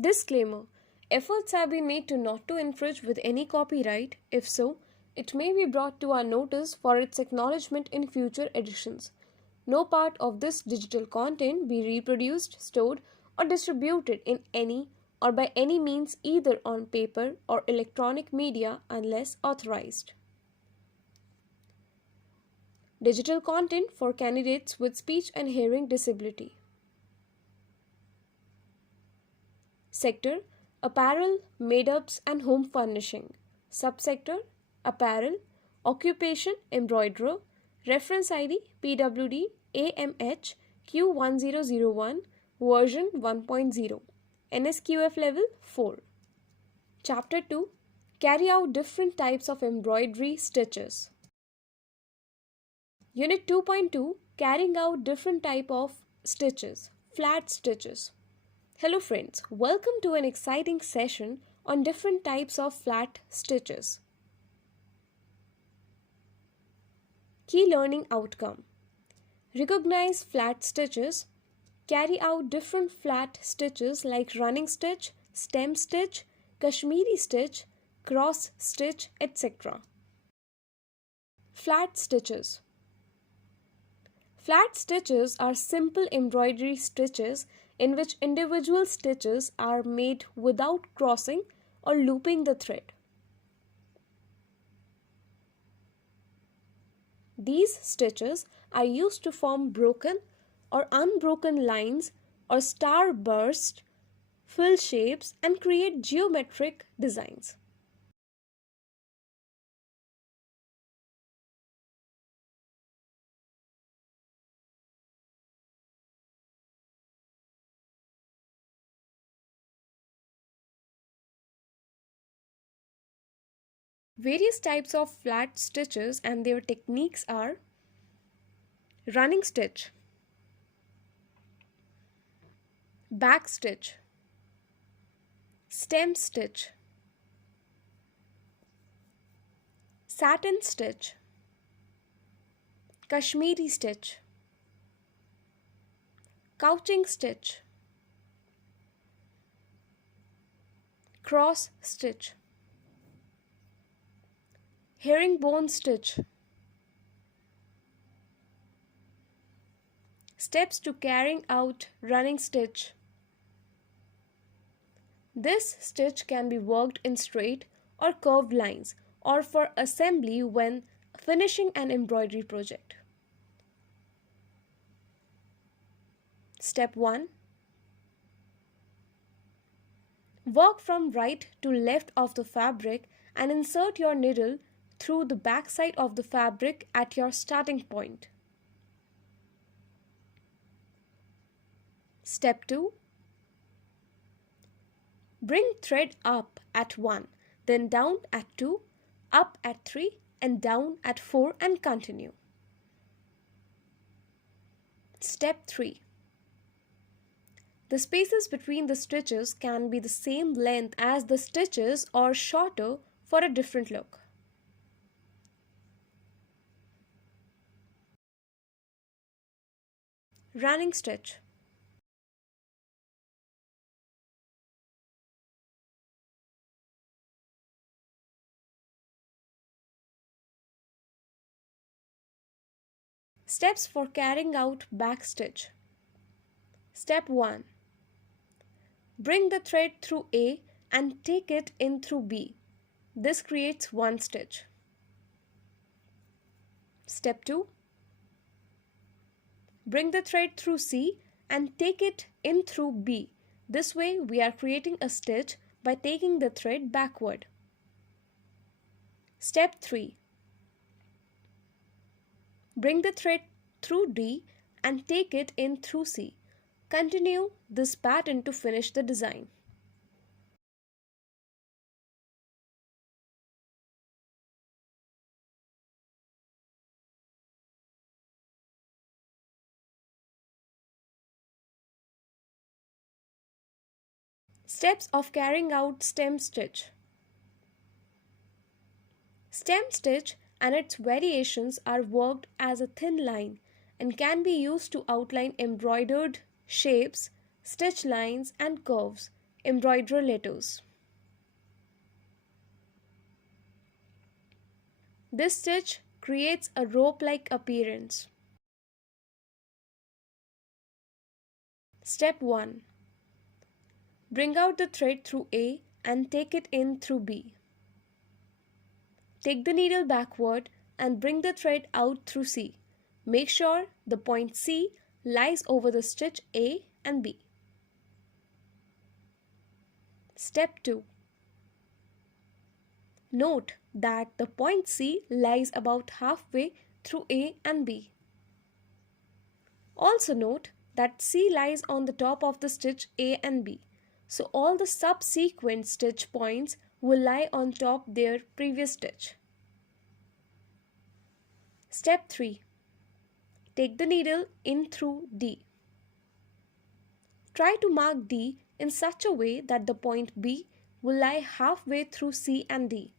Disclaimer: efforts have been made to not to infringe with any copyright. If so, it may be brought to our notice for its acknowledgement in future editions. No part of this digital content be reproduced, stored, or distributed in any or by any means either on paper or electronic media unless authorized. Digital content for candidates with speech and hearing disability. Sector: Apparel, made-ups and home furnishing. Subsector: Apparel. Occupation: Embroiderer. Reference ID: PWD AMH Q1001 version 1.0. NSQF level 4. Chapter 2: Carry out different types of embroidery stitches. Unit 2.2: Carrying out different type of stitches. Flat stitches. Hello friends, welcome to an exciting session on different types of flat stitches. Key learning outcome: recognize flat stitches, carry out different flat stitches like running stitch, stem stitch, Kashmiri stitch, cross stitch, etc. Flat stitches. Flat stitches are simple embroidery stitches in which individual stitches are made without crossing or looping the thread. These stitches are used to form broken or unbroken lines or star bursts, fill shapes, and create geometric designs. Various types of flat stitches and their techniques are: running stitch, back stitch, stem stitch, satin stitch, Kashmiri stitch, couching stitch, cross stitch, herringbone stitch. Steps to carrying out running stitch. This stitch can be worked in straight or curved lines or for assembly when finishing an embroidery project. Step 1. Work from right to left of the fabric and insert your needle through the back side of the fabric at your starting point. Step 2. Bring thread up at 1, then down at 2, up at 3 and down at 4 and continue. Step 3. The spaces between the stitches can be the same length as the stitches or shorter for a different look. Running stitch. Steps for carrying out back stitch. Step 1. Bring the thread through A and take it in through B. This creates one stitch. Step 2. Bring the thread through C and take it in through B. This way we are creating a stitch by taking the thread backward. Step 3. Bring the thread through D and take it in through C. Continue this pattern to finish the design. Steps of carrying out stem stitch. Stem stitch and its variations are worked as a thin line and can be used to outline embroidered shapes, stitch lines and curves embroider letters. This stitch creates a rope-like appearance. Step 1. Bring out the thread through A and take it in through B. Take the needle backward and bring the thread out through C. Make sure the point C lies over the stitch A and B. Step 2. Note that the point C lies about halfway through A and B. Also note that C lies on the top of the stitch A and B, so all the subsequent stitch points will lie on top their previous stitch. Step 3. Take the needle in through D. Try to mark D in such a way that the point B will lie halfway through C and D.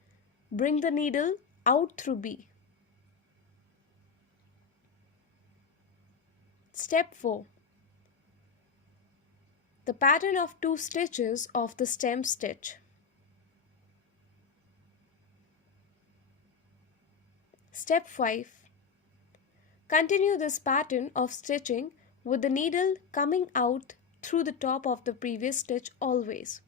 Bring the needle out through B. Step 4. The pattern of 2 stitches of the stem stitch. Step 5. Continue this pattern of stitching with the needle coming out through the top of the previous stitch always.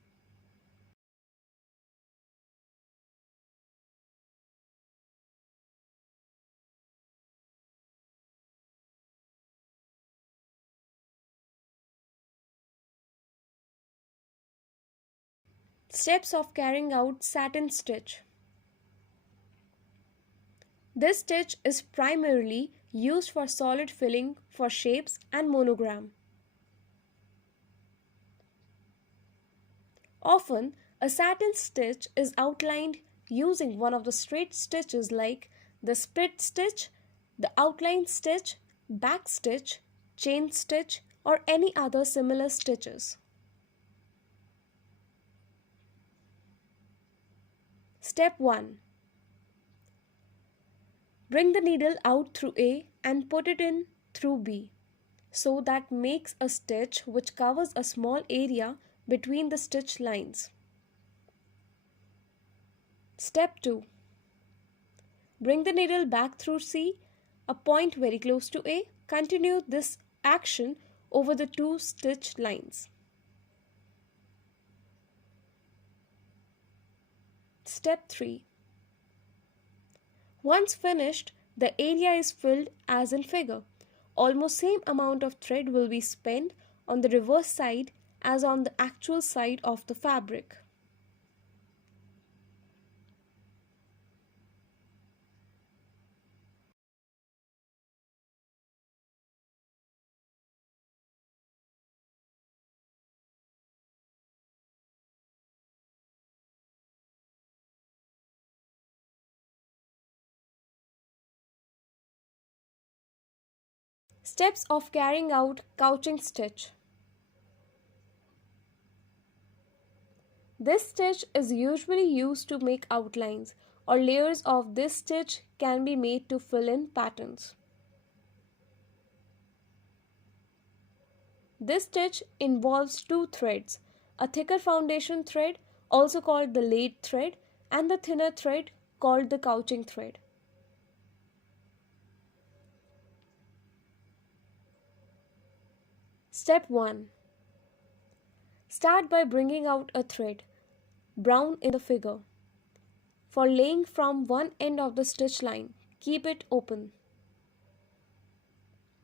Steps of carrying out satin stitch. This stitch is primarily used for solid filling for shapes and monogram. Often, a satin stitch is outlined using one of the straight stitches like the split stitch, the outline stitch, back stitch, chain stitch, or any other similar stitches. Step 1. Bring the needle out through A and put it in through B, so that makes a stitch which covers a small area between the stitch lines. Step 2. Bring the needle back through C, a point very close to A. Continue this action over the 2 stitch lines. Step 3. Once finished, the area is filled as in figure. Almost same amount of thread will be spent on the reverse side as on the actual side of the fabric. Steps of carrying out couching stitch. This stitch is usually used to make outlines, or layers of this stitch can be made to fill in patterns. This stitch involves 2 threads, a thicker foundation thread also called the laid thread and the thinner thread called the couching thread. Step 1. Start by bringing out a thread, brown in the figure. For laying from one end of the stitch line, keep it open.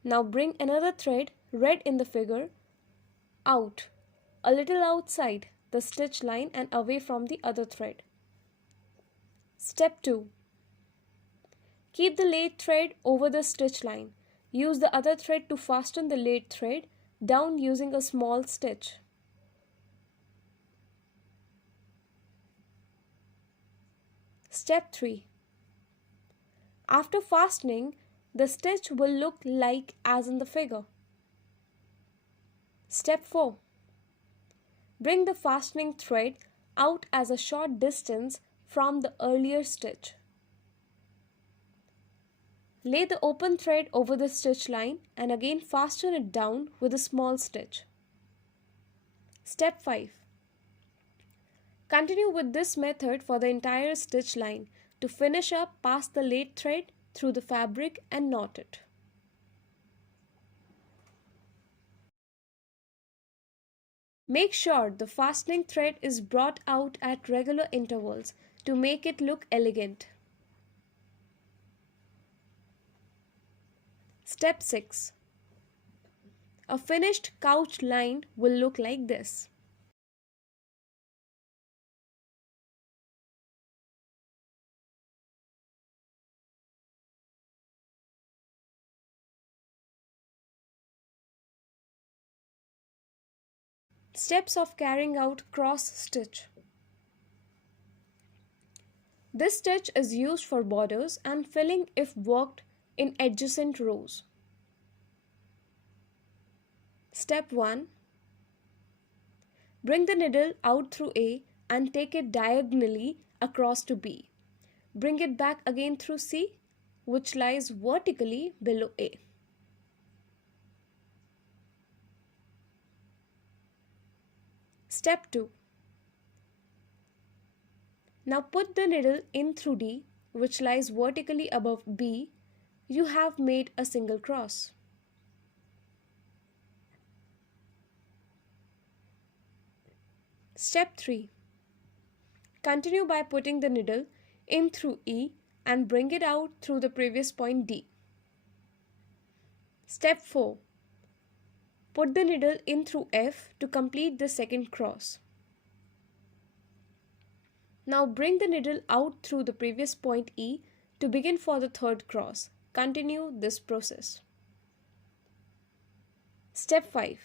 Now bring another thread, red in the figure, out, a little outside the stitch line and away from the other thread. Step 2. Keep the laid thread over the stitch line. Use the other thread to fasten the laid thread down using a small stitch. Step 3. After fastening, the stitch will look like as in the figure. Step 4. Bring the fastening thread out as a short distance from the earlier stitch. Lay the open thread over the stitch line and again fasten it down with a small stitch. Step 5. Continue with this method for the entire stitch line to finish up past the laid thread through the fabric and knot it. Make sure the fastening thread is brought out at regular intervals to make it look elegant. Step 6. A finished couch line will look like this. Steps of carrying out cross stitch. This stitch is used for borders and filling if worked in adjacent rows. Step 1. Bring the needle out through A and take it diagonally across to B. Bring it back again through C, which lies vertically below A. Step 2. Now put the needle in through D, which lies vertically above B. You have made a single cross. Step 3. Continue by putting the needle in through E and bring it out through the previous point D. Step 4. Put the needle in through F to complete the second cross. Now bring the needle out through the previous point E to begin for the third cross. Continue this process. Step 5.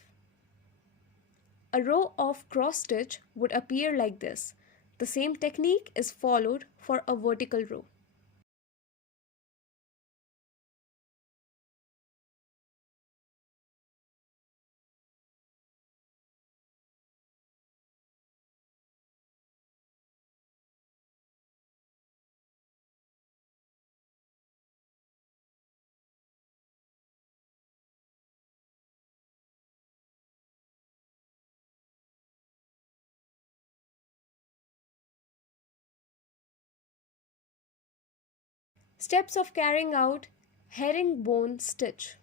A row of cross stitch would appear like this. The same technique is followed for a vertical row. Steps of carrying out herringbone stitch.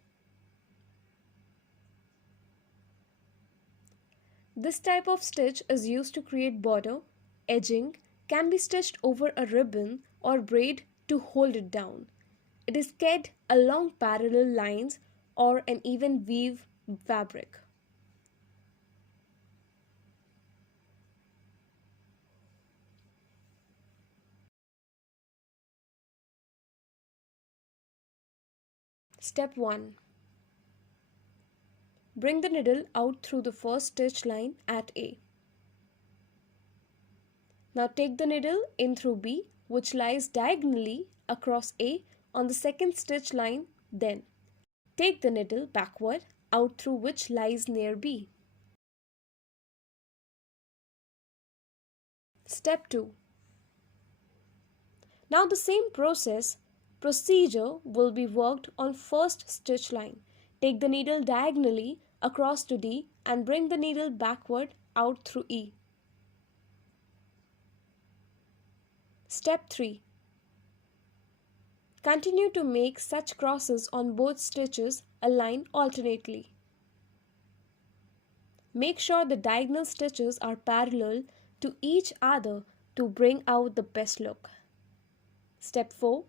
This type of stitch is used to create border. Edging can be stitched over a ribbon or braid to hold it down. It is carried along parallel lines or an even weave fabric. Step 1. Bring the needle out through the first stitch line at A. Now take the needle in through B, which lies diagonally across A on the second stitch line. Then take the needle backward out through which lies near B. Step 2. Now the same procedure will be worked on first stitch line. Take the needle diagonally across to D and bring the needle backward out through E. Step 3. Continue to make such crosses on both stitches align alternately. Make sure the diagonal stitches are parallel to each other to bring out the best look. Step 4.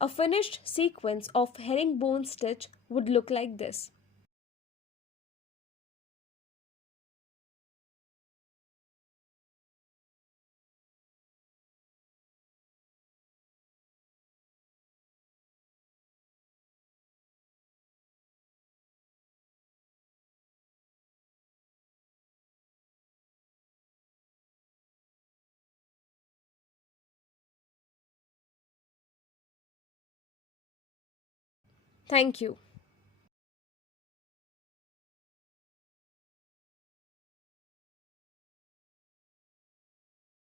A finished sequence of herringbone stitch would look like this. Thank you.